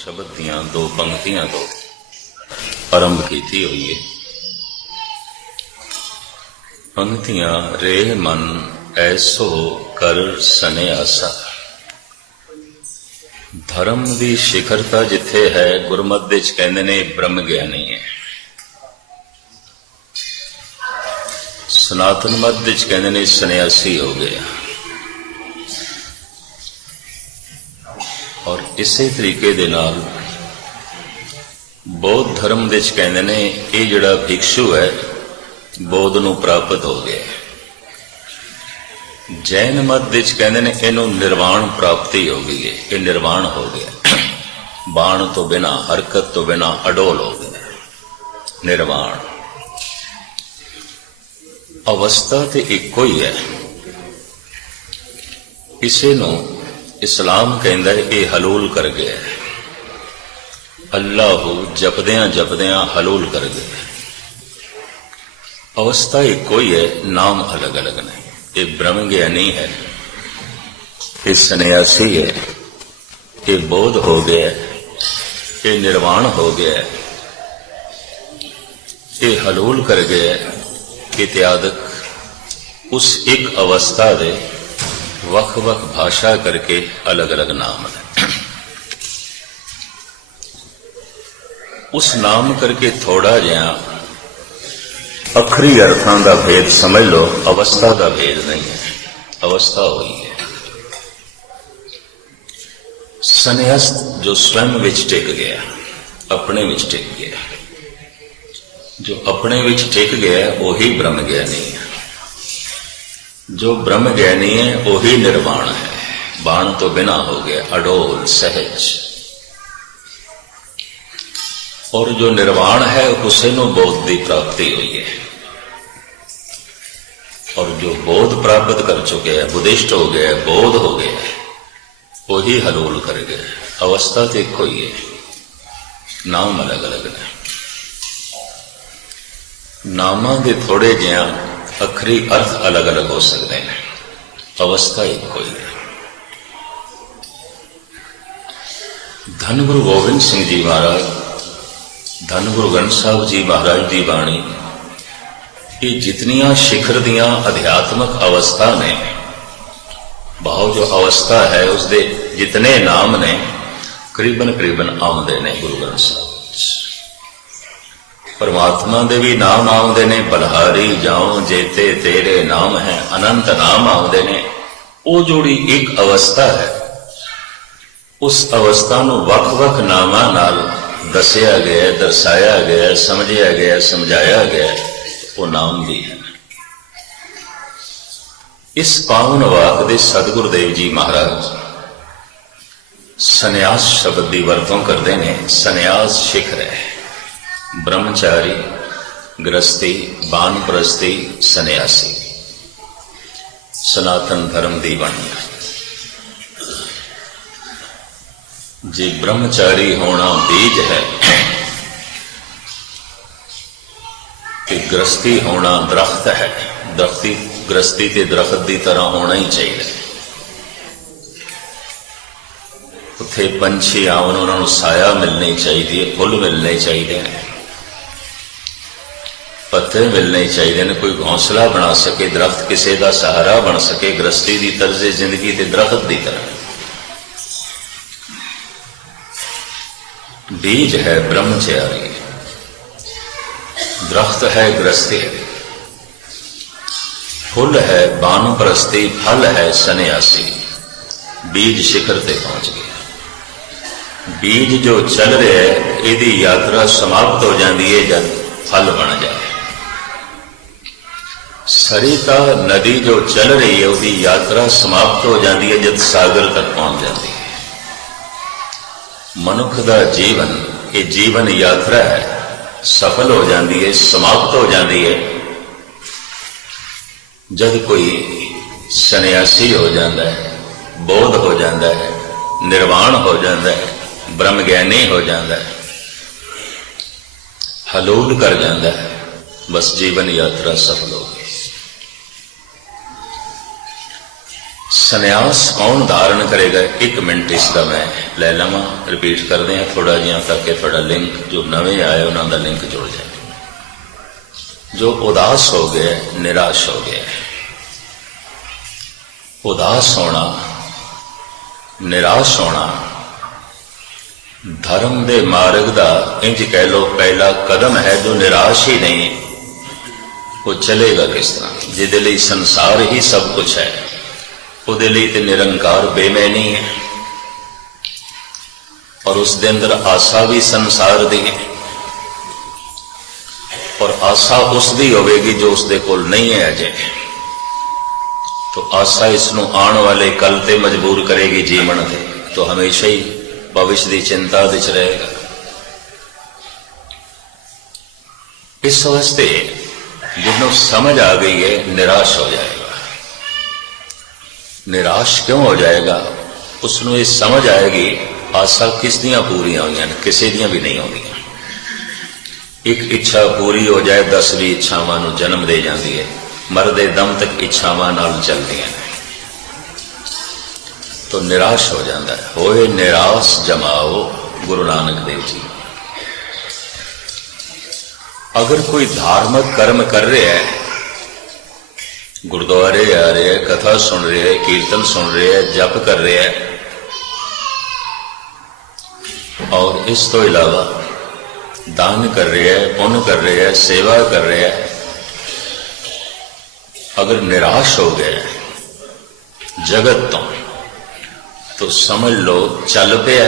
शब्द दियां दो पंक्तियां तो आरंभ की हुई है। पंक्तियां रे मन ऐसो कर सन्यासा। धर्म की शिखरता जिथे है गुरमत दे च कहंदे ने ब्रह्म ज्ञानी है। सनातन मत दे च कहंदे ने सन्यासी हो गया। और इसे तरीके दे नाल बौद्ध धर्म दे च कहंदे ने ये जिहड़ा भिक्षु है बौद्ध नूं प्राप्त हो गया। जैन मत दे च कहंदे ने इहनूं निर्वाण प्राप्ति हो गई है, ये निर्वाण हो गया। बाण तो बिना हरकत तो बिना अडोल हो गया निर्वाण। अवस्था तो इको ही है। इसे नूं इस्लाम कहंदा है ये हलूल कर गया। अल्लाहू जपदियां जपदियां हलूल कर गया। अवस्था इको ही है, नाम अलग अलग ने। ये ब्रह्म ज्ञानी है, ये सन्यासी है, ये बोध हो गया, ये निर्वाण हो गया, ये हलूल कर गया। इत्यादक उस एक अवस्था दे वख वख भाषा करके अलग अलग नाम है। उस नाम करके थोड़ा जिहा अखरी अर्थां का भेद समझ लो, अवस्था का भेद नहीं है। अवस्था हुई है सन्यास जो स्वयं विच टिक गया, अपने विच टिक गया। जो अपने विच टिक गया वही ब्रह्म ज्ञानी है। जो ब्रह्म ज्ञानी है वही निर्वाण है। बाण तो बिना हो गया, अडोल सहज। और जो निर्वाण है उसे नो बोध की प्राप्ति हुई है। और जो बोध प्राप्त कर चुके हैं, बुद्धिस्ट हो गया, बोध हो गया, वही हलूल कर गया। अवस्था तो एक ही है, नाम अलग अलग ने। नामां दे थोड़े जिहा अखरी अर्थ अलग अलग हो सकते हैं, अवस्था एक ही है। धन गुरु गोबिंद सिंह जी महाराज, धन गुरु ग्रंथ साहब जी महाराज की बाणी, ये जितनियां शिखर दियां अध्यात्मक अवस्था ने, भाव जो अवस्था है उसके जितने नाम ने करीबन करीबन आउंदे ने गुरु ग्रंथ साहब। परमात्मा दे भी नाम आउंदे ने, बलहारी जाऊं जेते तेरे नाम है, अनंत नाम आउंदे ने। वो जोड़ी एक अवस्था है, उस अवस्था नूं वख वख नामां नाल दसिया गया, दर्शाया गया, समझाया गया, समझाया गया। वो नाम भी है। इस पावन वाक दे सतगुरुदेव जी महाराज सन्यास शब्द की वरतों करते हैं। सन्यास शिखर है। ब्रह्मचारी, गृहस्थी, बानप्रस्थी, सन्यासी, सनातन धर्म की बाणी। जे ब्रह्मचारी होना बीज है कि गृहस्थी होना दरख्त है। दरख्ती गृहस्थी के दरख्त की तरह होना ही चाहिए। उत्थे पंछी आवन, उन्होंने साया मिलनी चाहिए, फुल मिलने चाहिए, पत्ते मिलने चाहिए ने, कोई घोंसला बना सके, दरख्त किसी का सहारा बन सके। गृहस्थी की तर्जे जिंदगी के दरख्त की तरह। बीज है ब्रह्मचारी, दरख्त है गृहस्थी, फुल है बानप्रस्थी, फल है सन्यासी। बीज शिखर ते पहुंच गया। बीज जो चल रहा है यदि यात्रा समाप्त हो जाती है जब फल बन जाए। सरिता नदी जो चल रही है उसकी यात्रा समाप्त हो जाती है जब सागर तक पहुंच जाती है। मनुख का जीवन, ये जीवन यात्रा है, सफल हो जाती है, समाप्त हो जाती है जब कोई सन्यासी हो जाता है, बोध हो जाता है, निर्वाण हो जाता है, ब्रह्म ज्ञानी हो जाता है, हलूल कर जाता है। बस जीवन यात्रा सफल हो गई। संन्यास कौन धारण करेगा? 1 मिनट इसका मैं ले लवां, रिपीट करते हैं थोड़ा जिहा करके थोड़ा लिंक जो नवे आए उन्होंने लिंक जुड़ जाए। जो उदास हो गए, निराश हो गए, उदास होना, निराश होना धर्म दे मार्ग का इंज कह लो पहला कदम है। जो निराश ही नहीं वो चलेगा किस तरह? जिहदे लई संसार ही सब कुछ है, उहदे लई ते निरंकार बेमैनी है और उसके अंदर आशा भी संसार दी है और आशा उसकी होगी जो उसके कोल नहीं है अजे। तो आशा इसनों आने वाले कल ते मजबूर करेगी जीवन से, तो हमेशा ही भविष्य की चिंता विच रहेगा। इस वास्ते जिन्हों समझ आ गई है निराश हो जाएगा। निराश क्यों हो जाएगा? उसनों ये समझ आएगी आशा किस दियां पूरियां हुई, किसी दियां भी नहीं होंगी। एक इच्छा पूरी हो जाए 10वीं इच्छावां जन्म दे जाती है, मरदे दम तक इच्छावां नाल चलती हैं, तो निराश हो जाता है। होए निराश जमाओ, गुरु नानक देव जी। अगर कोई धार्मिक कर्म कर रहा है, गुरुद्वारे आ रहे हैं, कथा सुन रहे हैं, कीर्तन सुन रहे हैं, जप कर रहे हैं और इस तो इलावा दान कर रहे हैं, पुण्य कर रहे हैं, सेवा कर रहे हैं, अगर निराश हो गए जगत तो समझ लो चल पिया,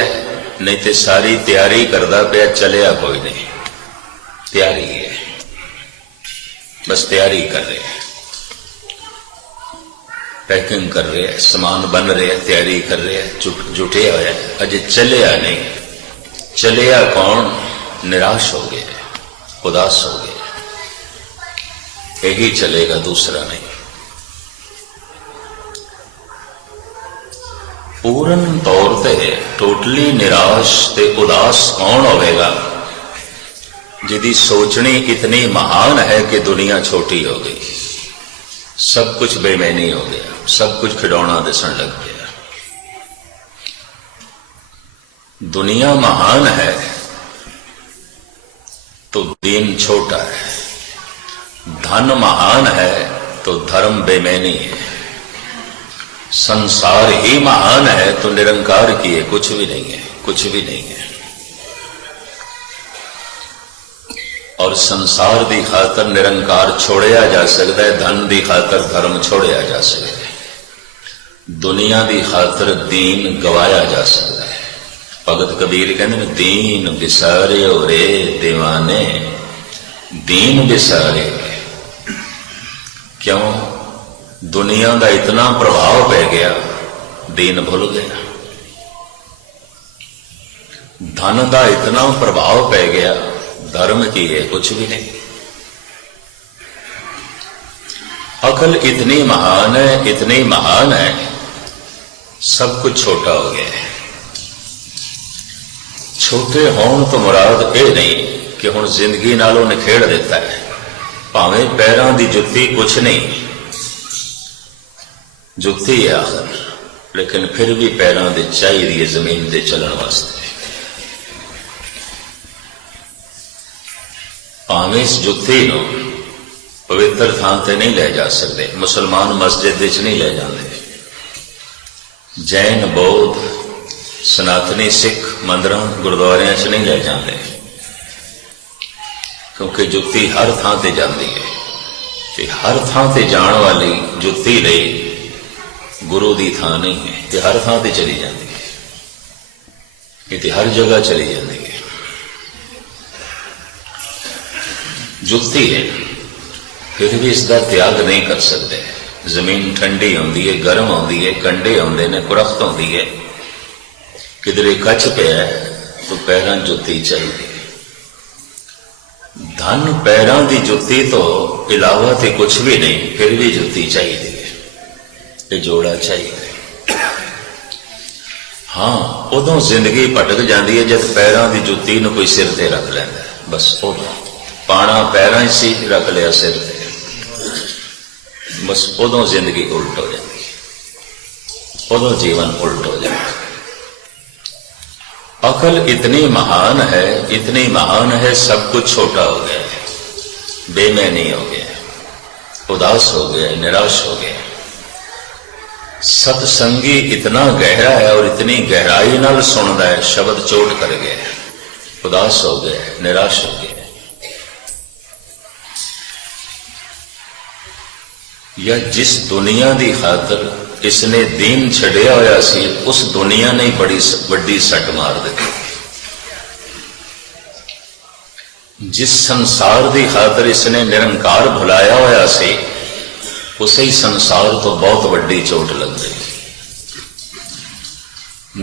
नहीं तो सारी तैयारी करता पिया, चलिया कोई नहीं। तैयारी है, बस तैयारी कर रहे हैं, पैकिंग कर रहे हैं, सामान बन रहे हैं, तैयारी कर रहे हैं, जुटे हुए, अजे चलिया नहीं। चलिया कौन? निराश हो गए, उदास हो गए, यही चलेगा, दूसरा नहीं। पूर्ण तौर पर टोटली निराश ते उदास कौन होगा? जिदी सोचनी इतनी महान है कि दुनिया छोटी हो गई, सब कुछ बेमैनी हो गया, सब कुछ खिडौना दिसन लग गया। दुनिया महान है तो दीन छोटा है, धन महान है तो धर्म बेमैनी है, संसार ही महान है तो निरंकार की है, कुछ भी नहीं है, कुछ भी नहीं है। और संसार की खातर निरंकार छोड़िया जा सकता है, धन की खातर धर्म छोड़िया जा सकता है, दुनिया की खातर दीन गवाया जा सकता है। भगत कबीर कहते दीन बिसारे रे दीवाने, दीन बिसारे। क्यों? दुनिया का इतना प्रभाव पै गया, दीन भूल गया। धन का इतना प्रभाव पै गया, धर्म की है कुछ भी नहीं। अकल इतनी महान है, इतनी महान है, सब कुछ छोटा हो गया है। छोटे होने तो मुराद यह नहीं कि हुण जिंदगी नालों निखेड़ देता है, भावें पैरों की जुत्ती कुछ नहीं, जुत्ती है आखिर, लेकिन फिर भी पैरों की चाहिए जमीन से चलने वास्ते। भावें इस जुत्ती को पवित्र थान से नहीं ले जा सकते, मुसलमान मस्जिद विच नहीं ले जाते, जैन बौद्ध सनातनी सिख मंदिर गुरुद्वारिया नहीं ले जाते, क्योंकि जुत्ती हर थां ते जाती है। कि हर थां ते जाने वाली जुत्ती लई गुरु की थां नहीं है, कि हर थां ते चली जाती है, कि हर जगह चली जाती है। जुत्ती है, फिर भी इसका त्याग नहीं कर सकते। जमीन ठंडी होती है, गर्म होती है, कंडे आते हैं, कुरख्त होती है, किधरे कच पे है तो पैरों जुत्ती चाहिए। धन पैरों की जुत्ती तो इलावा तो कुछ भी नहीं, फिर भी जुत्ती चाहिए, ये जोड़ा चाहिए। हाँ, उदों जिंदगी भटक जाती है जब पैरों की जुत्ती न कोई सिर ते रख लेंदा, बस उदों पाना पैरों से रख लिया सिर ते, बस उदों जिंदगी उल्ट हो जाती है। उदो जीवन उल्ट हो जाए। अकल इतनी महान है, इतनी महान है, सब कुछ छोटा हो गया है, बेमैनी हो गया, उदास हो गया, निराश हो गया। सत्संगी इतना गहरा है और इतनी गहराई नाल सुनता है, शब्द चोट कर गया, उदास हो गया, निराश हो गया। या जिस दुनिया की खातर इसने दीन छड़िया होया सी, उस दुनिया ने बड़ी वड्डी सट मार दी। जिस संसार की खातर इसने निरंकार भुलाया होया सी, उसे ही संसार तो बहुत वड्डी चोट लग गई।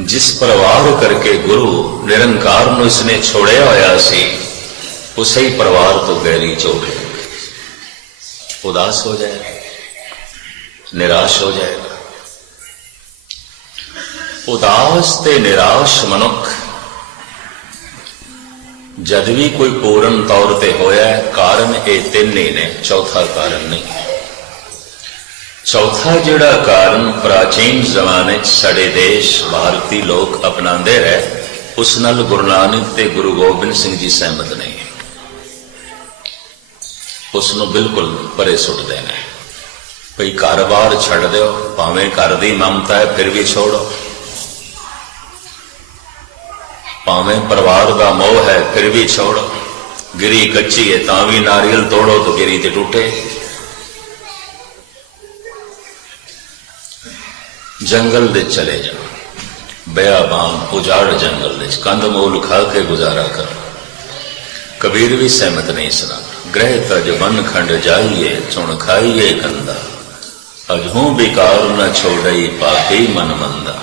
जिस परिवार करके गुरु निरंकार को इसने छोड़िया होया सी, उसे ही परिवार तो गहरी चोट लग गई। उदास हो जाएगा, निराश हो जाएगा। उदास ते निराश मनुख जद भी कोई पूर्ण तौर पर होया है, कारण ये तीन ही ने, चौथा कारण नहीं। चौथा जिहड़ा कारण प्राचीन जमाने साडे देश भारतीय लोग अपनाते रहे, उस नाल गुरु नानक ते गुरु गोबिंद सिंह जी सहमत नहीं, उसनों बिल्कुल परे सुटते हैं। कोई घर बार छड़ दो, भावें घर की ममता है फिर भी छोड़ो, भावें परिवार का मोह है फिर भी छोड़ो, गिरी कच्ची है तां भी नारियल तोड़ो तो गिरी ते टूटे। जंगल दे चले जाओ, बयाबान उजाड़ जंगल दे कंध मूल खा के गुजारा करो। कबीर भी सहमत नहीं सुना। ग्रह तज वन खंड जाइए, चुन खाइए कंदा, अजहू बेकार न छोड़ई पापी मन मंदा।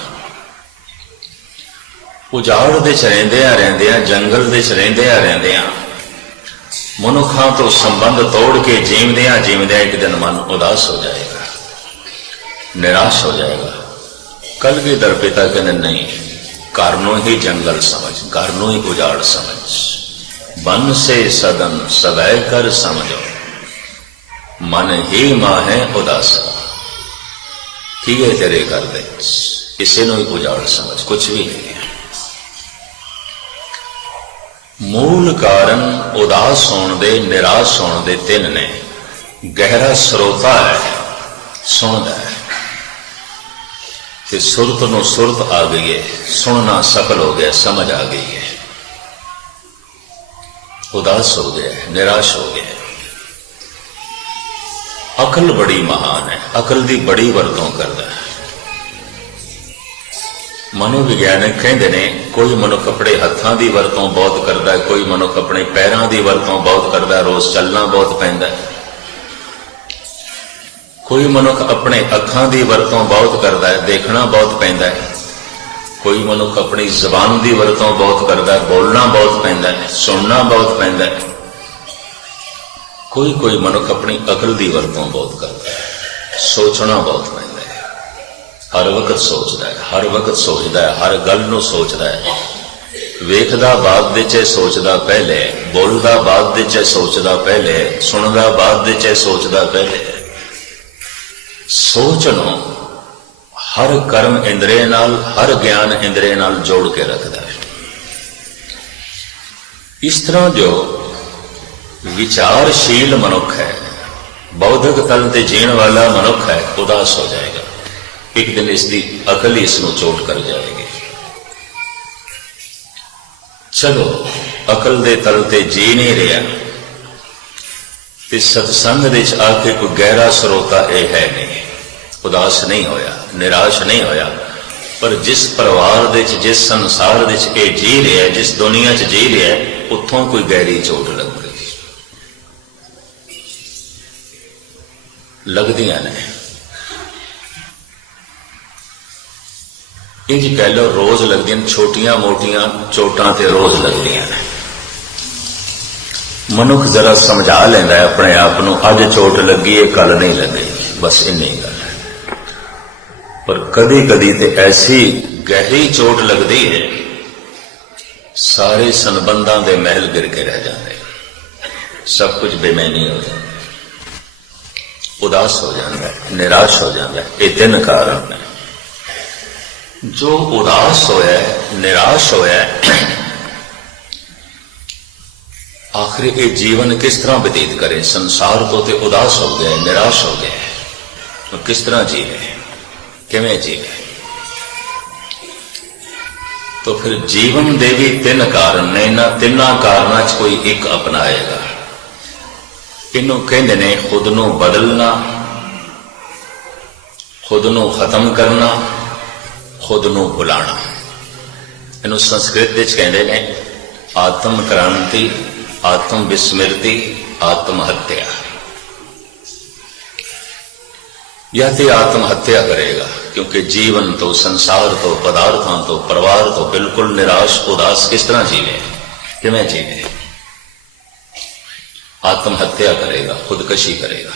उजाड़ दे रहिंदियां रहिंदियां, जंगल दे रहिंदियां रहिंदियां, मनुखां तो संबंध तोड़ के जीवदियां जीवदियां एक दिन मन उदास हो जाएगा, निराश हो जाएगा। कलगीधर पिता कहने नहीं, घर नूं ही जंगल समझ, घर नूं ही उजाड़ समझ। बन से सदन सवै कर समझो, मन ही माहे उदासा। की है तेरे घर दे, इसे नूं ही उजाड़ समझ, कुछ भी नहीं है। मूल कारण उदास होने दे, निराश होने दे तीन ने। गहरा स्रोता है, सुनता है, ते सुरत नूं सुरत आ गई है, सुनना सफल हो गया, समझ आ गई है, उदास हो गया, निराश हो गया। अकल बड़ी महान है, अकल की बड़ी वरतों करता है। मनोविज्ञानक कहते ने, कोई मनुख अपने हथों की वरतों बहुत करता है, कोई मनुख अपने पैरों की वरतों बहुत करता है, रोज चलना बहुत पैंदा है। कोई मनुख अपने अखां की वरतों बहुत करता है, देखना बहुत पैंदा है। कोई मनुख अपनी जबान की वरतों बहुत करता है, बोलना बहुत पैंदा है, सुनना बहुत पैंदा है। कोई मनुख अपनी अकल की वरतों बहुत करता है, सोचना बहुत पैंदा है। हर वक्त सोचता है, हर वक्त सोचता है, हर गल नूं सोचता है। वेखदा बाद दे च सोचदा पहले, बोलदा बाद दे च सोचदा पहले, सुनदा बाद दे च सोचदा पहले। सोचनो हर कर्म इंद्रिय नाल, हर ज्ञान इंद्रिय नाल जोड़ के रखता है। इस तरह जो विचारशील मनुख है, बौद्धिक तल ते जीण वाला मनुख है, उदास हो जाएगा। एक दिन इसकी अकल ही इसनों चोट कर जाएगी। चलो अकल दे तल ते जी नहीं रहा, ते सत्संग दे आके कोई गहरा स्रोता यह है नहीं, उदास नहीं होया, निराश नहीं होया। पर जिस परिवार दे, जिस संसार दे ये जी रहा है, जिस दुनिया च जी रहा है, उत्थों कोई गहरी चोट लग गई, लगदियां ने। इंज कह लो रोज लगदियां, छोटियां मोटियां चोटां ते रोज लगदियां ने। मनुख जरा समझा लेंदा है अपने आप को, अज चोट लगी है कल नहीं लगेगी, बस इन्नी गल है। पर कदी कदी ते ऐसी गहरी चोट लगती है, सारे संबंधां दे महल गिर के रह जाते, सब कुछ बेमैनी हो जाता, उदास हो जाता है, निराश हो जाता है। ये तीन कारण है। जो उदास होया निराश होया आखिर ये जीवन किस तरह व्यतीत करे। संसार तो उदास हो गए, निराश हो गए, तो किस तरह जीवे, किवें जीवे। तो फिर जीवन दे भी तीन कारण ने, इन्हां तिन्नां कारणां च कोई एक अपनाएगा। इनू कहंदे ने खुद नू बदलना, खुद नू खत्म करना, खुद नू भुलाना। इनू संस्कृत विच कहंदे ने आत्म क्रांति, आत्म विस्मृति, आत्म हत्या। या तो आत्महत्या करेगा क्योंकि जीवन तो, संसार तो, पदार्थों तो, परिवार तो बिल्कुल निराश उदास किस तरह जीवे, किवें जीवे। आत्महत्या करेगा, खुदकशी करेगा।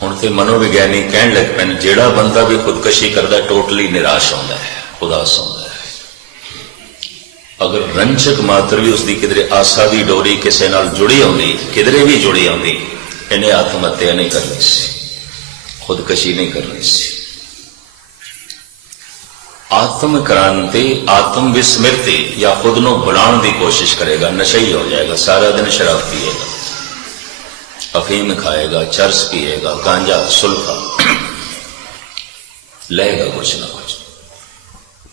हुण ते मनोविग्यानी कहण लग पैन जिहड़ा बंदा भी खुदकशी करदा टोटली निराश होंदा है, उदास होंदा है। अगर रंचक मात्र भी उसकी किधरे आशा की डोरी किसी नाल जुड़ी होंदी, किधरे भी जुड़ी होंदी, इन्हें आत्महत्या नहीं करनी सी, खुदकशी नहीं करनी सी। आत्म क्रांति, आत्म विस्मृति या खुद नू भुलाण की कोशिश करेगा, नशई हो जाएगा, सारा दिन शराब पिएगा, अफीम खाएगा, चरस पिएगा, गांजा, सुल्फा लेगा, कुछ ना कुछ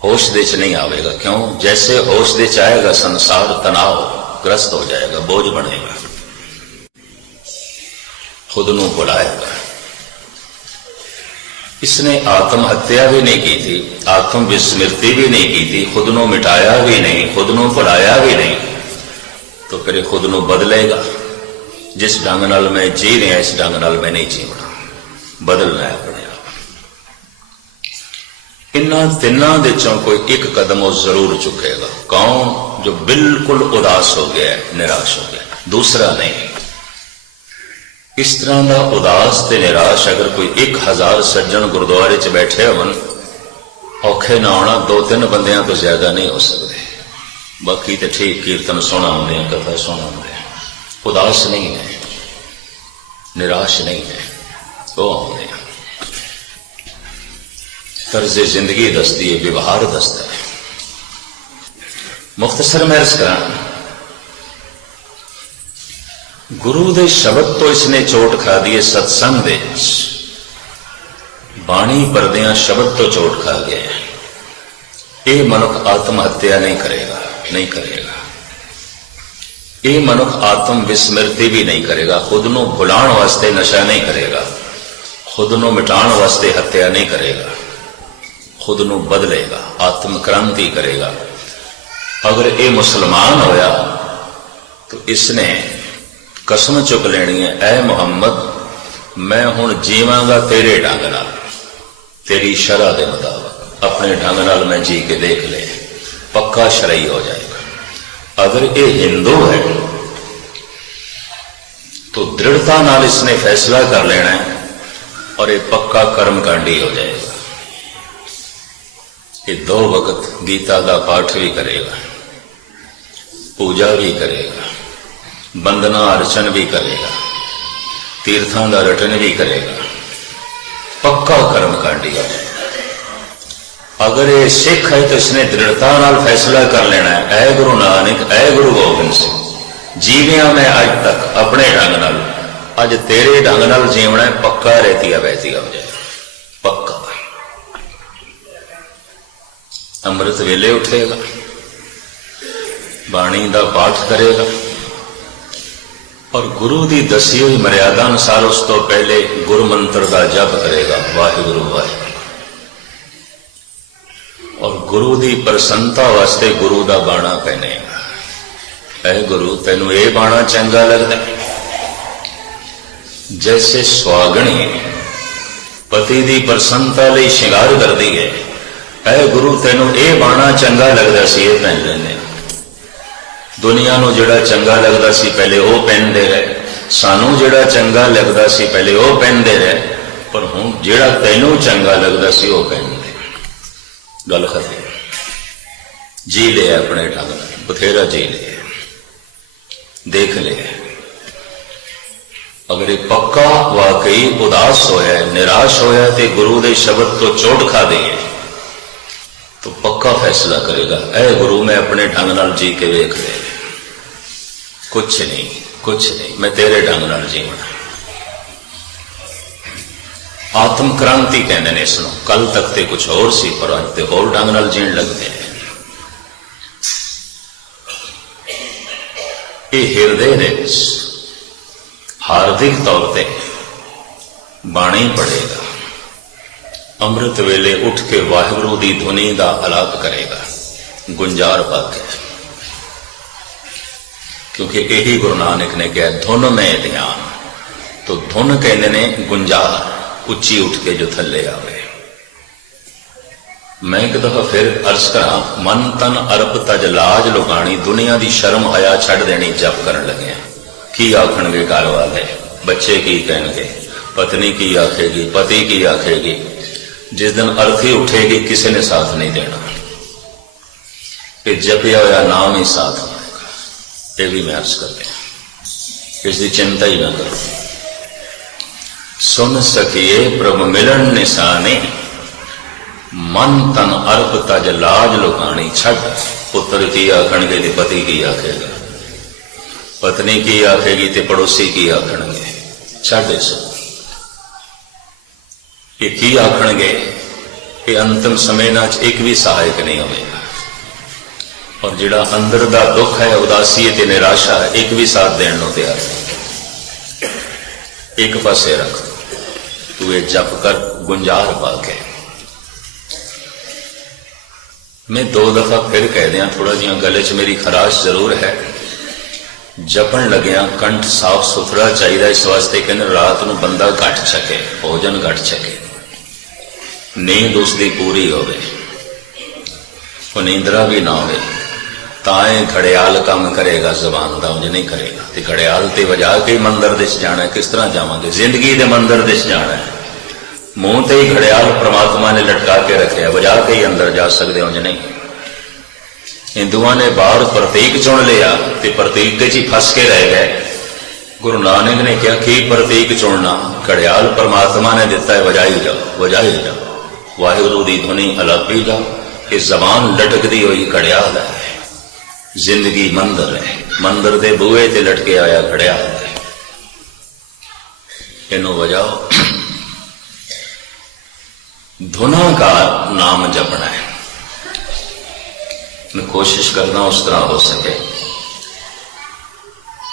होश दे च नहीं आवेगा। क्यों? जैसे होश दे च आएगा संसार तनाव ग्रस्त हो जाएगा, बोझ बनेगा, खुद नू भुलाएगा। इसने आत्महत्या भी नहीं की थी, आत्म विस्मृति भी नहीं की थी, खुद नू मिटाया भी नहीं, खुद नू भुलाया भी नहीं, तो फिर खुद नू बदलेगा। जिस ढंग नाल मैं जी रहा इस ढंग नाल मैं नहीं जीवना, बदलना है अपने आप। इन्हां तिन्नां दे चों कोई एक कदम वो जरूर चुकेगा। कौन? जो बिल्कुल उदास हो गया, निराश हो गया, दूसरा नहीं। इस तरह का उदास ते निराश अगर कोई 1000 सज्जन गुरुद्वारे च बैठे होवन, औखे ना आना 2-3 बंदियां तो ज्यादा नहीं हो सकते। बाकी तो ठीक कीर्तन सुना आते, कथा सुना आते, उदास नहीं है, निराश नहीं है, वो आते हैं। तर्ज जिंदगी दसदी है, व्यवहार दसता है। मुख्तसर मैं अर्ज करा, गुरु दे शब्द तो इसने चोट खा दी है, सत्संग दे बाणी परदियां शब्द तो चोट खा गया। ये मनुख आत्महत्या नहीं करेगा, नहीं करेगा। ये मनुख आत्म विस्मृति भी नहीं करेगा, खुद नू भुलाण वास्ते नशा नहीं करेगा, खुद नू मिटाण वास्ते हत्या नहीं करेगा, खुद नू बदलेगा, आत्म क्रांति करेगा। अगर ये मुसलमान होया तो इसने कसम चुक लेनी है, ऐ मुहम्मद मैं हुण जीवांगा तेरे ढंग नाल, तेरी शरह के मुताबिक, अपने ढंग नाल मैं जी के देख ले, पक्का शरई हो जाएगा। अगर ये हिंदू है तो दृढ़ता नाल इसने फैसला कर लेना है और ये पक्का कर्मकांडी हो जाएगा। ये 2 वक्त गीता का पाठ भी करेगा, पूजा भी करेगा, वंदना अर्चन भी करेगा, तीर्थों का रटन भी करेगा, पक्का कर्मकांडी हो जाएगा। अगर ये सिख है तो इसने दृढ़ता नाल फैसला कर लेना है, ऐ गुरु नानक, ऐ गुरु गोबिंद सिंह, जीविया मैं अज तक अपने ढंग नाल, अज तेरे ढंग नाल जीवना है, पक्का रहतिया बहतिया हो जाएगा, पक्का। अमृत वेले उठेगा, बाणी का पाठ करेगा और गुरु की दसी हुई मर्यादा अनुसार उस तो पहले गुरु मंत्र का जप करेगा, वाहिगुरु वाहिगुरु। और गुरु की प्रसन्नता वास्ते गुरु का बाणा पहनेगा। ऐ गुरु तेनू ये बाणा चंगा लगता है? जैसे सुहागणी पति की प्रसन्नता लई श्रृंगार करती है, ऐ गुरु तेनू ये बाणा चंगा लगता सी, ये पहन लेने। दुनिया नू जिहड़ा चंगा लगता सी पहले वो पहनते रहे, सानू जिहड़ा चंगा लगता सी पहले वो पहनते रहे, पर हुण जिहड़ा तैनू चंगा लगता सी वो पहनते। गल खत्म। जी ले अपने ढंग नाल, बथेरा जी ले, देख ले। अगर ये पक्का वाकई उदास होया, निराश होया, तो गुरु के शब्द तो चोट खा दी है, तो पक्का फैसला करेगा, ऐ गुरु मैं अपने ढंग नाल जी के वेख ले, कुछ नहीं कुछ नहीं, मैं तेरे ढंग नाल जीवना। आत्म क्रांति कहते हैं इसनों। कल तक ते कुछ और सी, पर अज ते होर ढंग नाल जीण लगते हैं। ये हिरदे दे हार्दिक तौर पर बाणी पढ़ेगा, अमृत वेले उठ के वाहिगुरू दी धुनी दा आलाप करेगा, गुंजार पाके, क्योंकि यही गुरु नानक ने कहा धुन में ध्यान। तो धुन कहते ने गुंजार, उच्ची उठ के जो थले आवे। मैं एक दफा फिर अर्ज करा, मन तन अरब तज लाज लुकानी, दुनिया की शर्म हया छड़ देनी जप करन लगे। की आखणगे घर वाले, बच्चे की कहणगे, पत्नी की आखेगी, पति की आखेगी। जिस दिन अर्थी उठेगी किसी ने साथ नहीं देना, ये जपिया हुआ नाम ही साथ आएगा। ये भी मैं अर्ज कर दिया, इसकी चिंता ही ना करो। सुन सकिए प्रभु मिलन निशाने, मन तन अर्प तज लाज लुकानी। छड़ पुत्र की आखणगे ते पति की आखेगा, पत्नी की आखेगी ते पड़ोसी की आखणगे। छड़ सो ये की आखणगे, ये अंतिम समय ना एक भी सहायक नहीं होगा। और जिहड़ा अंदर दा दुख है, उदासी है, निराशा है, एक भी साथ देने को तैयार नहीं। एक पासे रख, तू ये जप कर गुंजार पाके। मैं दो दफा फिर कह दिया, थोड़ा जिहा गले च मेरी खराश जरूर है। जपन लग्या कंठ साफ सुथरा चाहिए, इस वास्ते कहने रात को बंदा घट सके, भोजन घट सके, नींद उसकी पूरी होवे, नींदरा भी ना होवे। ताए घड़ियाल काम करेगा, जबान का उंज नहीं करेगा। तो घड़ियाल ते वजा के मंदिर दिस जाना है, किस तरह जावांगे? जिंदगी के मंदिर दिस जाना है, मुंह ते ही घड़ियाल परमात्मा ने लटका के रखे, वजा के ही अंदर जा सकते, उंज नहीं। हिंदुआ ने बाहर प्रतीक चुन लिया, तो प्रतीक च ही फस के रह गए। गुरु नानक ने कहा कि प्रतीक चुनना, घड़ियाल परमात्मा ने दिता है, वजाई जाओ वजाई जाओ, वाहिगुरू दी धुनी अलापी जाओ। ये जबान लटकती हुई घड़ियाल है, जिंदगी मंदिर है, मंदिर के बूहे ते लटके आया घड़ियाल है। इनू वजाओ, धुना का नाम जपना है। मैं कोशिश करना उस तरह हो सके।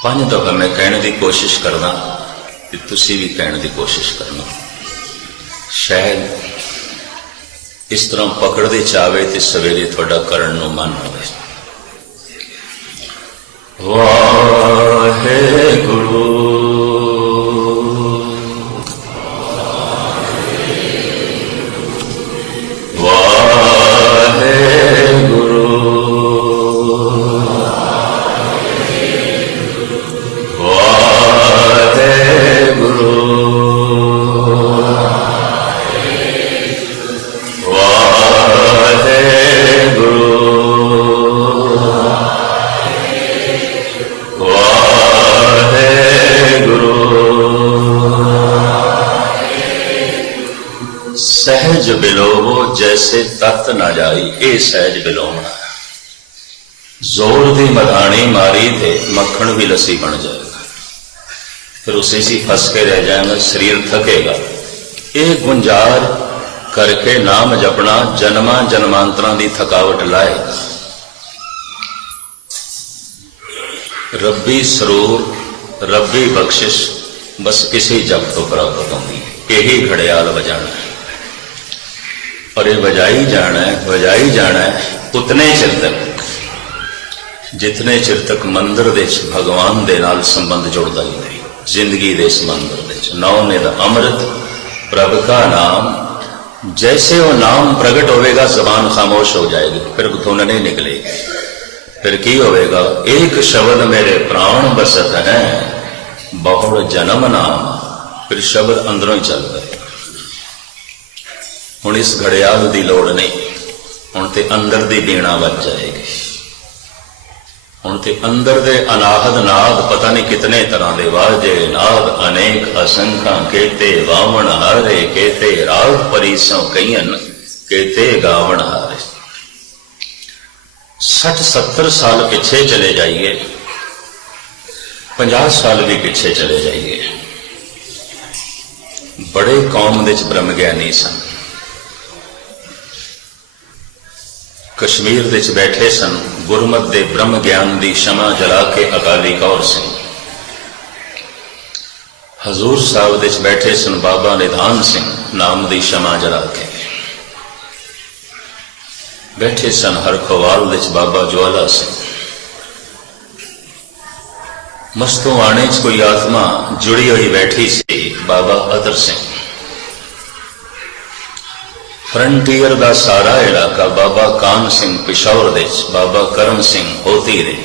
5 दफा मैं कहने की कोशिश करना, कि तुसी भी कहने की कोशिश करना। शायद इस तरह पकड़ते चावे तो सवेरे थोड़ा करन नूं मन होवे। वाहेगुरु सहज बिलोवो जैसे तत न जाई, ये सहज बिलोवना। जोर दी मधानी मारी थे मक्खन भी लस्सी बन जाएगा, फिर उसी सी फंस के रह जाएगा, शरीर थकेगा। ये गुंजार करके नाम जपना जन्मा जन्मांतरा की थकावट लाएगा। रब्बी सरूर, रब्बी बख्शिश बस इसी जप तो प्राप्त होगी। यही घड़ियाल बजाना है, और ये बजाई जाना है, बजाई जाना है उतने चिर तक जितने चिर तक मंदिर दे भगवान दे नाल संबंध जुड़ता ही नहीं। जिंदगी दे इस मंदिर दे नौ निध अमृत प्रभ का नाम, जैसे वो नाम प्रगट होवेगा जबान खामोश हो जाएगी, फिर धुन नहीं निकलेगी। फिर की होवेगा? एक शब्द मेरे प्राण बसत है, बहुड़ जन्म नाम। फिर शब्द अंदरों ही चल गए। हुण इस घड़ियाल की लोड़ नहीं, हुण ते अंदर दी बीणा बज जाएगी। हुण ते अंदर दे अनाहद नाद पता नहीं कितने तरह दे वाजे नाद, अनेक असंख्या केते वावण हारे, केते राग परीसों कईयन, केते गावण हारे। 60-70 साल पिछे चले जाइए, 50 साल भी पिछे चले जाइए, बड़े कौम दे ब्रह्म ज्ञानी सन। कश्मीर दे बैठे सन गुरमत दे ब्रह्म ज्ञान दी शमा जला के अकाली कौर सिंह। हजूर साहब दे बैठे सन बाबा निधान सिंह नाम दी शमा जला के बैठे सन। हरखोवाल दे बाबा ज्वाला सिंह। मस्तोआणे च कोई आत्मा जुड़ी हुई बैठी सी, बाबा अदर सिंह। फ्रंटियर का सारा इलाका बाबा कान सिंह पिशौर दे, बाबा करम सिंह होती दे।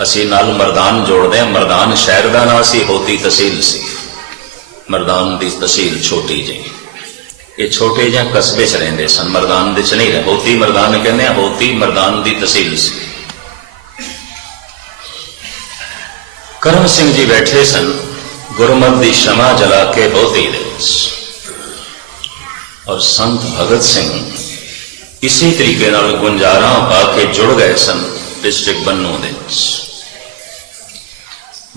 असी नाल मरदान जोड़ते हैं। मरदान शहर का नाम सी, होती तहसील सी। मरदान की तहसील छोटी जी, ये छोटे जहाँ कस्बे च रहिंदे सन, मरदान दे च नहीं रहे। होती मरदान कहते हैं, होती मरदान की तहसील सी। करम सिंह जी बैठे सन गुरमत की शमा जला के होती दे। और संत भगत सिंह इसी तरीके नाल गुंजारा पा के जुड़ गए सन डिस्ट्रिक्ट बन्नू दे।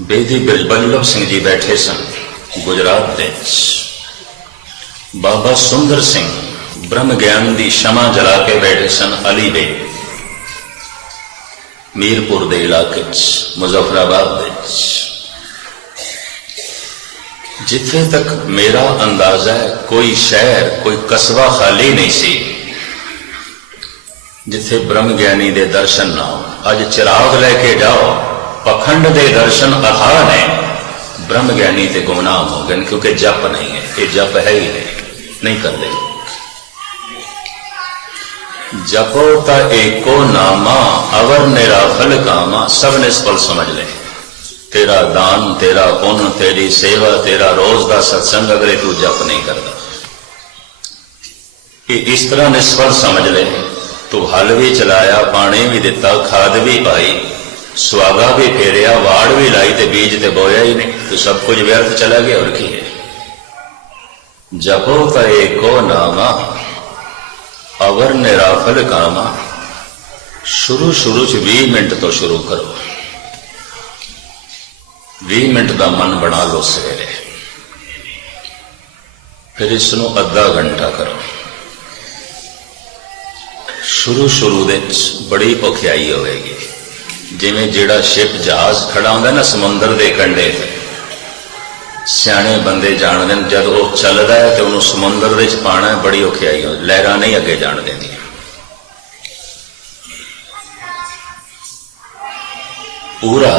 बेदी बल्लभ सिंह जी बैठे सन गुजरात दे। बाबा सुंदर सिंह ब्रह्म ज्ञान की शमा जला के बैठे सन अली बे, मीरपुर के इलाके मुजफ्फराबाद दे। जिथे तक मेरा अंदाजा है, कोई शहर कोई कस्बा खाली नहीं सी जिथे ब्रह्म ज्ञानी दे दर्शन ना हो। अज चिराग लेके जाओ, पखंड दे दर्शन अथाह ने, ब्रह्म ज्ञानी ते गुमनाम हो गए, क्योंकि जप नहीं है। ये जप है ही नहीं करते। जपो ता एको नामा अवर निराफल कामा, सब निष्फल समझ ले। तेरा दान, तेरा पुण्य, तेरी सेवा, तेरा रोज का सत्संग अगर तू जप नहीं करता, ये इस तरह निष्फल समझ ले। तू हल भी चलाया, पानी भी दिता, खाद भी पाई, सुहागा भी फेरिया, वाड़ भी लाई, ते बीज ते बोया ही नहीं, तो सब कुछ व्यर्थ चला गया। और की है? जपो ता एको नामा अवर निराफल कामा। शुरू शुरू च 20 मिनट तो शुरू करो, 20 मिनट का मन बना लो सवेरे, फिर इसनों अद्धा घंटा करो। शुरू शुरू दे बड़ी औखियाई होगी। जिमें जेड़ा शिप जहाज खड़ा होंगे ना समुंदर के कंढे ते, सियाने बंदे जानते हैं, जब वो चलता है तो उन्होंने समुंदर दे च पाना है, बड़ी औखियाई हो, लहरां नहीं अगे जान देंदियां। पूरा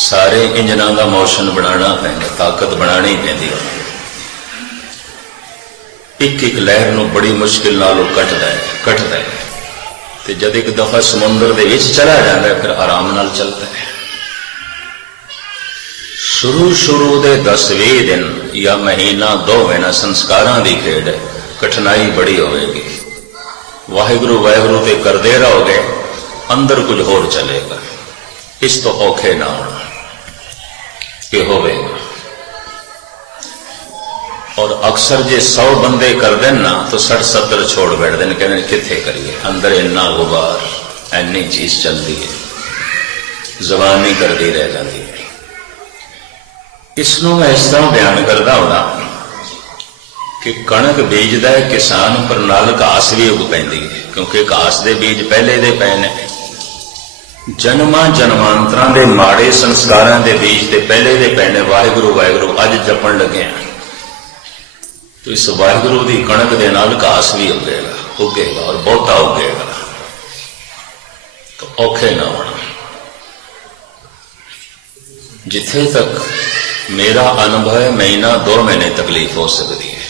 सारे इंजनों का मोशन बनाना पैंदा, ताकत बनानी पैंदी है। एक एक लहर नूं बड़ी मुश्किल नाल कटदा है ते जब एक दफा समुंदर दे विच चला जाता है, फिर आराम नाल चलता है। शुरू शुरू दे 10-20 दिन या महीना 2 महीना संस्कारां दी खेड है, कठिनाई बड़ी होगी। वाहिगुरु वाहिगुरु ते करदे रहोगे, अंदर कुछ होर चलेगा। इस तो औखे ना होना कि होवेगा। और अक्सर जे 100 बंदे कर दें ना तो 60-70 छोड़ बैठ दें, कहने किथे करिए, अंदर इन्ना गुबार, इन्नी चीज चलती है, जबान ही करती रह जाती है। इसनों मैं इस तरह बयान करता होना कि कणक बीजदा है किसान, पर नाल घास भी उग पैंदी है, क्योंकि घास दे बीज पहले दे पए ने। जन्मां जन्मांतरां दे माड़े संस्कारां दे बीज ते पहले दे पए ने। वाहिगुरु वाहिगुरु अज जपण लगे हैं तो इस वाहिगुरु की कणक दे नाल घास भी उगेगा और बहुता उगेगा। तो औखे ना होना। जिथे तक मेरा अनुभव है, महीना 2 महीने तकलीफ हो सकती है,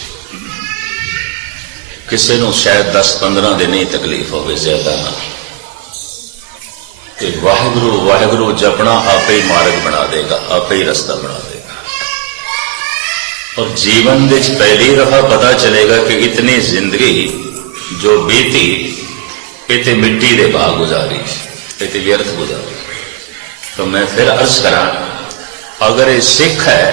किसी को शायद 10-15 दिन ही तकलीफ हो, ज्यादा ना। तो वाहिगुरु वाहिगुरु जपना आपे ही मार्ग बना देगा, आपे ही रास्ता बना देगा। और जीवन में पहली दफा पता चलेगा कि इतनी जिंदगी जो बीती ये मिट्टी के भाग गुजारी, ये व्यर्थ गुजारी। तो मैं फिर अर्ज करा, अगर ये सिख है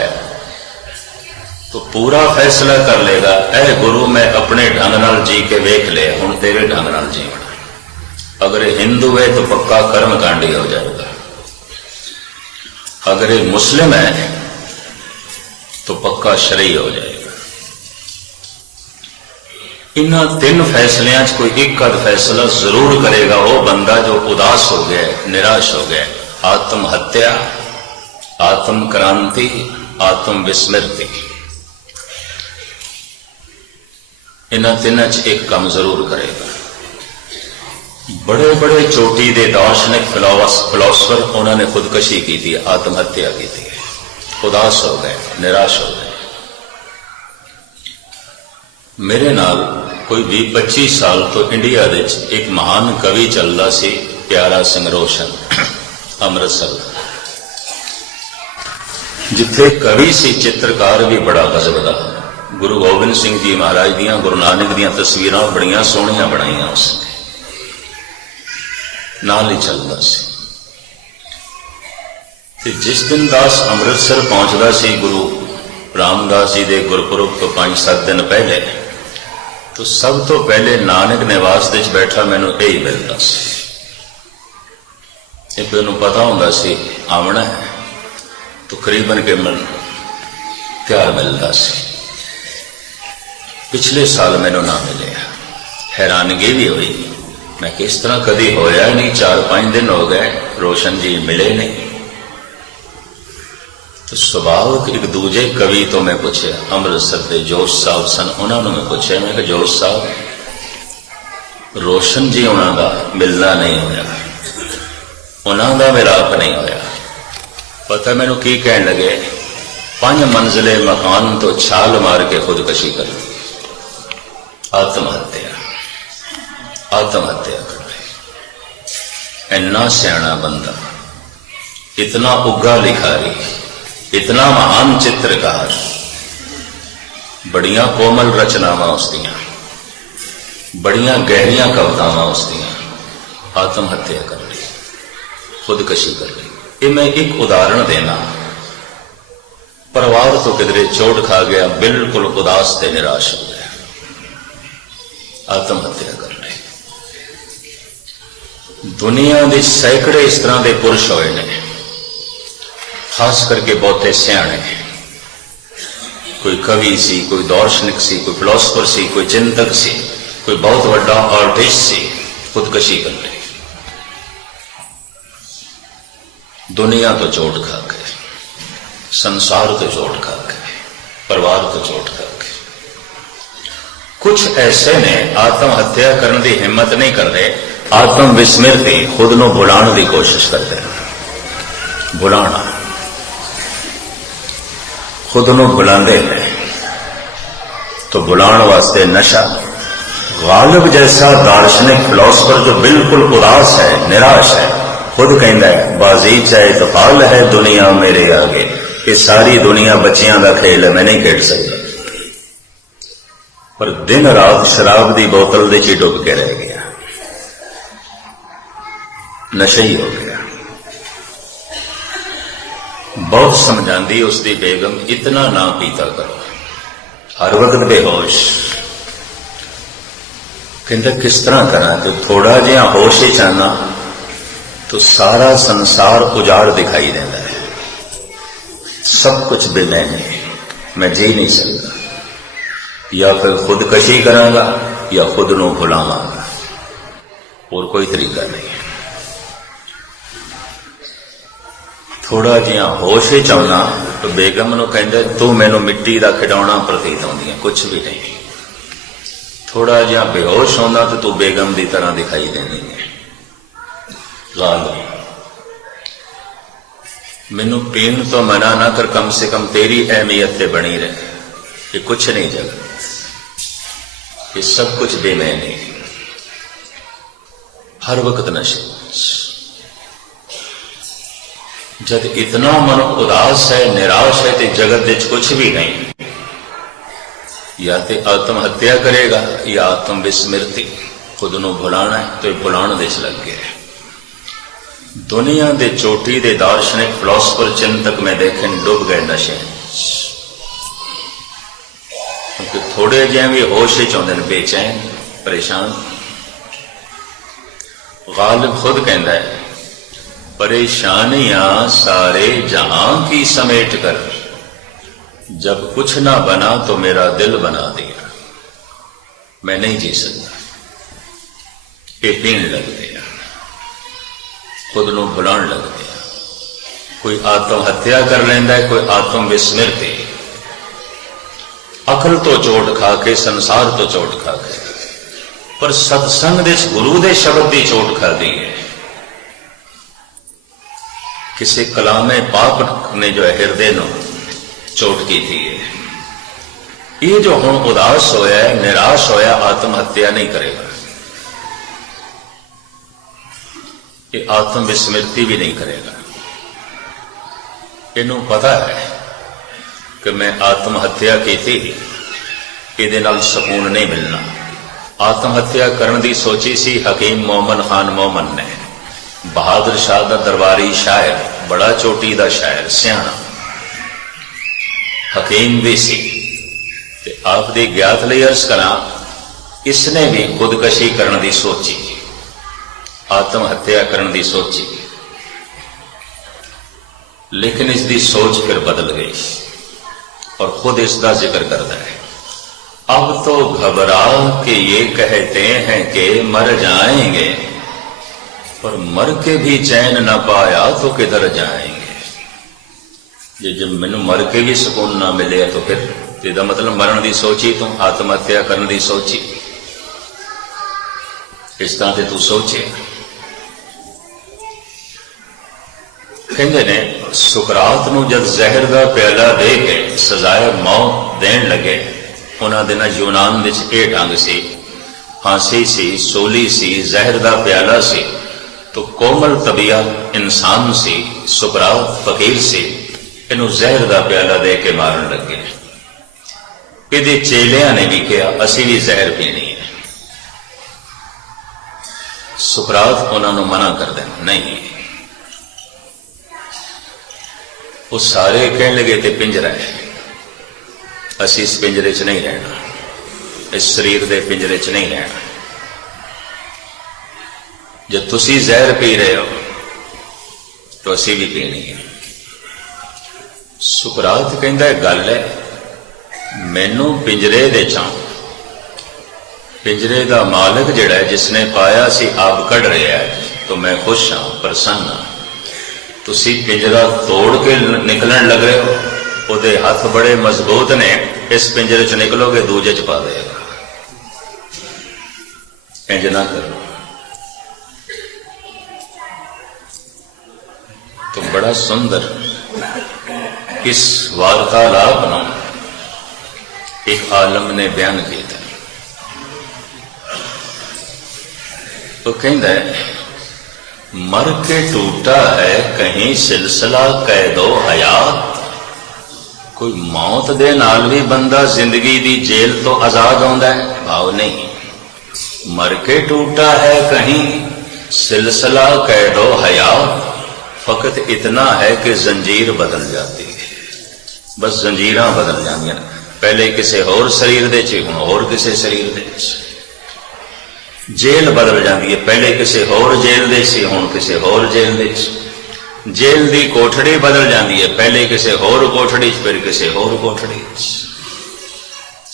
तो पूरा फैसला कर लेगा, ऐ गुरु मैं अपने ढंग नाल जी के वेख लिया, हुण तेरे ढंग नाल जीवना। अगर ये हिंदू है तो पक्का कर्मकांडी हो जाएगा, अगर ये मुस्लिम है तो पक्का शरई हो जाएगा। इन्हां तीन फैसलियां च कोई एक आध फैसला जरूर करेगा वो बंदा जो उदास हो गया, निराश हो गया। आत्म हत्या, आत्म क्रांति, आत्म विस्मृति, इन्हां तीनों च एक काम जरूर करेगा। बड़े बड़े चोटी दे दार्शनिक फिलोसफर उन्होंने खुदकशी की थी, आत्महत्या की थी, उदास हो गए, निराश हो गए। मेरे नाल कोई 20-25 साल तो इंडिया दे एक महान कवि चलता सी, प्यारा सिंह रोशन, अमृतसर, जिथे कवि सी चित्रकार भी बड़ा गजब का। गुरु गोबिंद सिंह जी महाराज दियां, गुरु नानक दियां तस्वीरां बड़ियां सोहणियां बनाईयां उसने, नाल ही चलता सी। जिस दिन दास अमृतसर पहुंचता सी गुरु रामदास जी के गुरपुरब तो 5-7 दिन पहले, तो सब तो पहले नानक निवास दे बैठा मैनू यही मिलता सी। एक पता होंदा सी आना है, तो करीबन के मन त्यार मिलता सी। पिछले साल मैनू ना मिले, हैरानगी भी हुई, मैं किस तरह कभी होया नहीं, 4-5 दिन हो गए रोशन जी मिले नहीं। तो स्वाभाविक एक दूजे कवि तो मैं पूछे, अमृतसर के जोश साहब सन, उन्होंने मैं पूछे, मैं जोश साहब रोशन जी उन्होंने मिलना नहीं होया, उन्होंने मिलाप नहीं होया। पता मैनू की कहन लगे, 5 मंजिले मकान तो छाल मार के खुदकशी कर, आत्महत्या, आत्महत्या कर रहे। इन्ना सियाना बंदा, इतना उग्गा लिखारी, इतना महान चित्रकार, बड़िया कोमल रचनावां उसदियां, बड़िया गहरिया कवितावां उसदियां, आत्महत्या कर ली, खुदकशी कर ली। ये मैं एक उदाहरण देना, परिवार तो किधरे चोट खा गया, बिल्कुल उदास ते निराश हो गया, आत्महत्या कर ली। दुनिया के सैकड़े इस तरह के पुरुष होए ने, खास करके बहुते सियाणे, कोई कवि सी, कोई दार्शनिक सी, कोई फिलोसफर सी, कोई चिंतक सी, कोई बहुत बड़ा आर्टिस्ट सी, खुदकशी कर ली। दुनिया तो चोट खा के, संसार तो चोट खा के, परिवार तो चोट खा के। कुछ ऐसे ने आत्महत्या करने की हिम्मत नहीं करते, आत्म विस्मृति, खुद को भुलाने की कोशिश करते हैं। भुलाना, खुद को भुलाते हैं तो भुलाने वास्ते नशा। गालिब जैसा दार्शनिक फिलोसफर जो बिल्कुल उदास है, निराश है, खुद कहता है बाजी चाहे तो फाल है दुनिया मेरे आगे, ये सारी दुनिया बच्चियां का खेल है, मैं नहीं खेल सकता। पर दिन रात शराब की बोतल दे च डुब के रह गया, नशई हो गया। बहुत समझाती उसकी बेगम, इतना ना पीता करो, हर वक्त बेहोश। कहता किस तरह करा, तो थोड़ा जिहा होश ही चाहना तो सारा संसार उजाड़ दिखाई देता है, सब कुछ बेमैनी, मैं जी नहीं सकता, या फिर खुदकशी करांगा या खुद को भुलावांगा, और कोई तरीका नहीं। थोड़ा जिहा होश ही चाहना तो बेगम नूं कहंदे तू मैनू मिट्टी का खिडौना प्रतीत होंदी है, कुछ भी नहीं। थोड़ा जिहा बेहोश होंदा तो तू बेगम की तरह दिखाई देनी है। मैनू पीण तो मना ना कर, कम से कम तेरी अहमियत से बनी रहे। ये कुछ नहीं जगत, ये सब कुछ बेमैनी, हर वक्त नशे। जब इतना मन उदास है, निराश है, तो जगत विच कुछ भी नहीं। या तो आत्महत्या करेगा या आत्म विस्मृति, खुद को भुलाना है तो भुलाने दे लग गया। दुनिया के चोटी के दार्शनिक फिलोसफर चिंतक में देखे डूब गए नशे, क्योंकि थोड़े जे भी होश चाहते हैं, बेचैन परेशान। गालिब खुद कहता है, परेशानियां सारे जहां की समेट कर, जब कुछ ना बना तो मेरा दिल बना दिया, मैं नहीं जी सकता। ये पीण लगते हैं, खुद नूं भुलाण लगते हैं। कोई आत्म हत्या कर लेंदा है, कोई आत्म विस्मृति, अकल तो चोट खा के, संसार तो चोट खा के, पर सत्संग दे गुरु दे शब्द की चोट खादी है। किसी कलामे पाप ने जो है हृदय नूं चोट की थी है। ये जो हुण उदास होया है, निराश होया, आत्महत्या नहीं करेगा, ये आत्म विस्मृति भी नहीं करेगा। इनू पता है कि मैं आत्महत्या की थी, ये नाल सकून नहीं मिलना। आत्महत्या करने की सोची सी हकीम मोमन खान मोमन ने, बहादुर शाह दा दरबारी शायर, बड़ा चोटी दा शायर, सियाणा हकीम भी सी। आप दी ज्ञात लई अर्ज करा, इसने भी खुदकशी करने की सोची, आत्महत्या करने की सोची, लेकिन इसकी सोच फिर बदल गई और खुद इसका जिक्र करता है। अब तो घबरा के ये कहते हैं कि मर जाएंगे, पर मर के भी चैन ना पाया तो किधर जाएंगे। जे जब मैनू मर के भी सुकून ना मिले तो फिर इसका मतलब मरण की सोची, तू आत्महत्या करने की सोची, इस तरह से तू सोचे। कहते ने सुकरात नूं जब जहर का प्याला दे के सजाए मौत देन लगे, उन्होंने दिनों यूनान विच यह ढंग से फांसी सी, सोली सी, जहर का प्याला से, तो कोमल तबीयत इंसान से, सुकरात फकीर से, इनू जहर का प्याला दे के मारन लगे। ये चेलिया ने भी कहा असी भी जहर पीनी है। सुकरात उन्होंने मना कर देना नहीं, वो सारे कह लगे थे पिंजरा है, असी इस पिंजरे च नहीं रहना, इस शरीर के पिंजरे च नहीं रहना। जब तुसी जहर पी रहे हो तो असी भी पीनी है। सुकरात कहता गल है, मैनू पिंजरे दे चां, पिंजरे का मालिक जिहड़ा है जिसने पाया सी आप कढ़ रहा है, तो मैं खुश हाँ, प्रसन्न हाँ। तुसी पिंजरा तोड़ के निकलन लग रहे हो, उहदे हाथ बड़े मजबूत ने, इस पिंजरे च निकलोगे दूजे च पा देगा। इंज ना करो। तो बड़ा सुंदर इस वार्तालाप न एक आलम ने बयान किया। तो कहता है, मर के टूटा है कहीं सिलसिला कैदो हयात। कोई मौत दे नाल भी बंदा जिंदगी दी जेल तो आजाद होंदा है? भाव नहीं। मर के टूटा है कहीं सिलसिला कैदो हयात, फकत इतना है कि जंजीर बदल जाती है। बस जंजीर बदल जांदियां, पहले किसी होर शरीर दे च, हुण होर किसी शरीर दे च। जेल बदल जाती है, पहले किसी होर जेल दे सी, हुण किसी होर जेल दे च। जेल दी कोठड़ी बदल जाती है, पहले किसी होर कोठड़ी च, फिर किसी होर कोठड़ी च।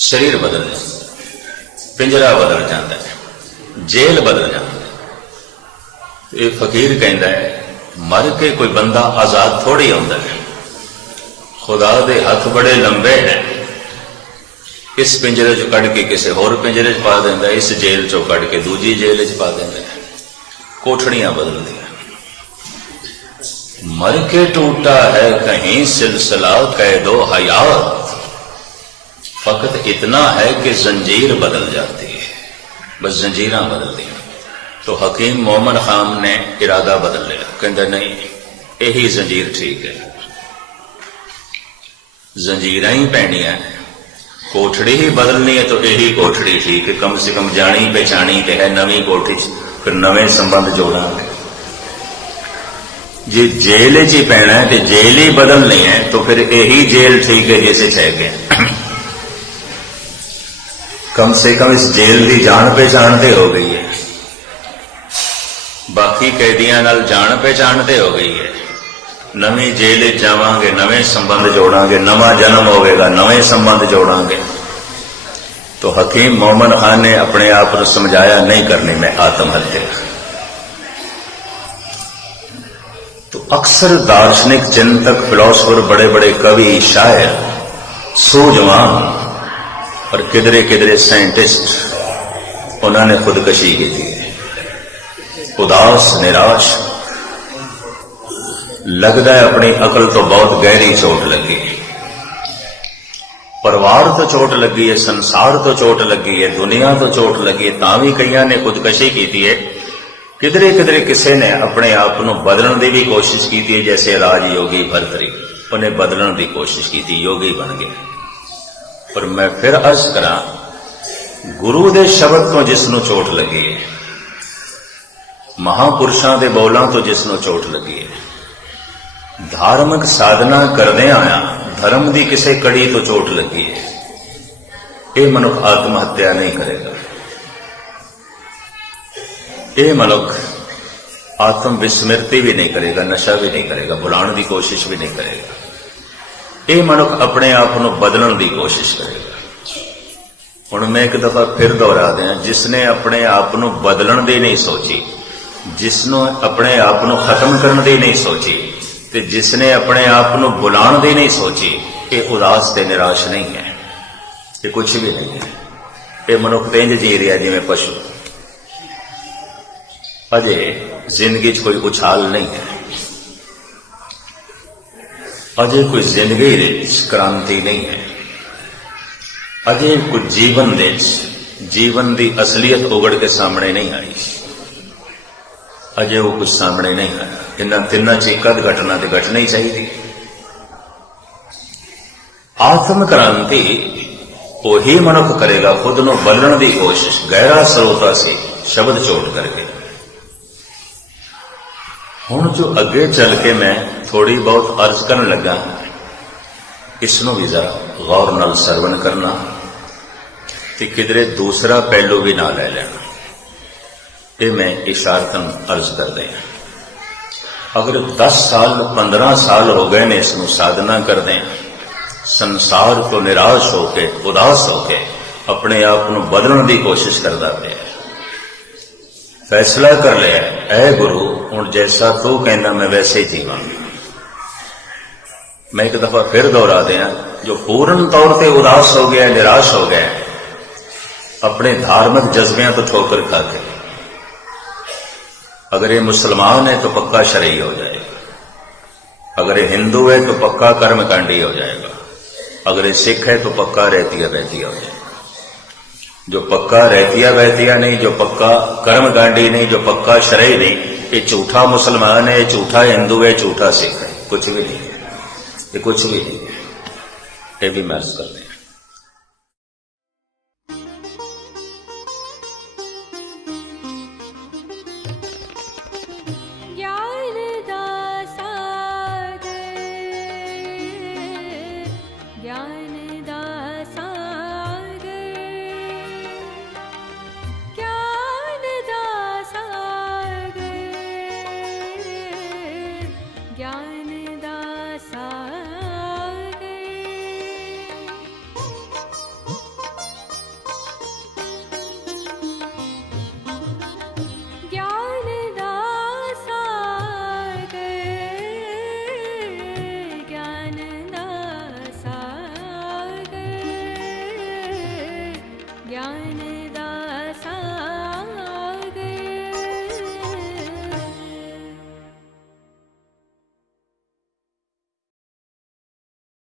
शरीर बदल जाता है, पिंजरा बदल जाता है, जेल बदल जाती है। ये फकीर कहता है, मर के कोई बंदा आजाद थोड़ी होता है। खुदा दे हथ बड़े लंबे हैं, इस पिंजरे चो कढ़ के किसी होर पिंजरे च पा देंदा, इस जेल चो कढ़ के दूजी जेल च पा देंदा। कोठड़ियां बदल दिया। मर के टूटा है कहीं सिलसिला कैदो हयात, फकत इतना है कि जंजीर बदल जाती है। बस जंजीरां बदल दी। तो हकीम मोमन खान ने इरादा बदल लिया, कहता नहीं यही जंजीर ठीक है, जंजीर ही पैनिया है, कोठड़ी ही बदलनी है तो यही कोठड़ी ठीक है। कम से कम जानी पहचानी तो है, नवी कोठी फिर नवे संबंध जोड़ा। जे जेल च ही पैना है तो जेल ही बदलनी है, तो फिर यही जेल ठीक है जैसे छह गए। कम से कम इस जेल की जान पहचान तो हो गई है। बाकी कैदियां नाल जान पहचान ते हो गई है। नवी जेल जावांगे, नवे संबंध जोड़ांगे, नवा जन्म होगा, नवे संबंध जोड़ांगे। तो हकीम मोमन खान ने अपने आप को समझाया, नहीं करनी मैं आत्महत्या। तो अक्सर दार्शनिक, चिंतक, फिलोसफर, बड़े बड़े कवि, शायर, सूझवान और किधरे किधरे साइंटिस्ट, उन्होंने खुदकशी की थी। उदास, निराश, लगता है अपनी अकल तो बहुत गहरी चोट लगी। परिवार तो चोट लगी है, संसार तो चोट लगी है, दुनिया तो चोट लगी है, तां भी कईयां ने खुदकशी की है। किधरे किधरे किसी ने अपने आप को बदलने की भी कोशिश की है, जैसे राजयोगी भरतरी, उन्हें बदलने की कोशिश की थी, योगी बन गए। पर मैं फिर अर्ज करा, गुरु दे शब्द तो जिसनों चोट लगी है, महापुरुषों के बोलों तो जिसनों चोट लगी है, धार्मिक साधना करदे आया धर्म की किसी कड़ी तो चोट लगी है, यह मनुख आत्महत्या नहीं करेगा। यह मनुख आत्म विस्मृति भी नहीं करेगा, नशा भी नहीं करेगा, भुलाने की कोशिश भी नहीं करेगा। यह मनुख अपने आप को बदलने की कोशिश करेगा। हुण मैं एक दफा फिर दोहरा दिया, जिसने अपने आप को बदलने की नहीं सोची, जिसनों अपने आप को खत्म करने की नहीं सोची, ते जिसने अपने आप को बुलाने की नहीं सोची, ये उदास ते निराश नहीं है, ये कुछ भी नहीं है। ये मनुख तो इंज जी रहा जिवें पशु। अजे जिंदगी च कोई उछाल नहीं है, अजे कोई जिंदगी क्रांति नहीं है, अजे कोई जीवन की असलियत उगड़ के सामने नहीं आई, अजे वो कुछ सामने नहीं आया। इन्होंने तिना च एक घटना तो घटना ही चाहिए। आत्म क्रांति वही मनुख करेगा खुद को बदलने की कोशिश, गहरा स्रोता से शब्द चोट करके। हुण जो अगे चल के मैं थोड़ी बहुत अर्ज करन लगा, इसनों भी जरा गौर नाल सरवण करना, ते किधरे दूसरा पहलू भी ना ले लेना। ये मैं इशारतन अर्ज कर दें। अगर 10 साल 15 साल हो गए ने इसनों साधना कर दें, संसार को निराश होके, उदास होके अपने आप को बदलने की कोशिश करता पे, फैसला कर लिया, ऐ गुरु हुण जैसा तू कहना मैं वैसे ही जीवां। मैं एक दफा फिर दोहरा दिया, जो पूर्ण तौर पर उदास हो गया, निराश हो गया, अपने धार्मिक जज्बियां तो ठोकर खा के, अगर ये मुसलमान है तो पक्का शरई हो जाएगा, अगर ये हिंदू है तो पक्का कर्मकांडी हो जाएगा, अगर ये सिख है तो पक्का रहतिया बहतिया हो जाएगा। जो पक्का रहतिया बहतिया नहीं, जो पक्का कर्मकांडी नहीं, जो पक्का शरई नहीं, ये झूठा मुसलमान है, झूठा हिंदू है, झूठा सिख है, कुछ भी नहीं है, ये कुछ भी नहीं है। ये भी महसूस करते हैं।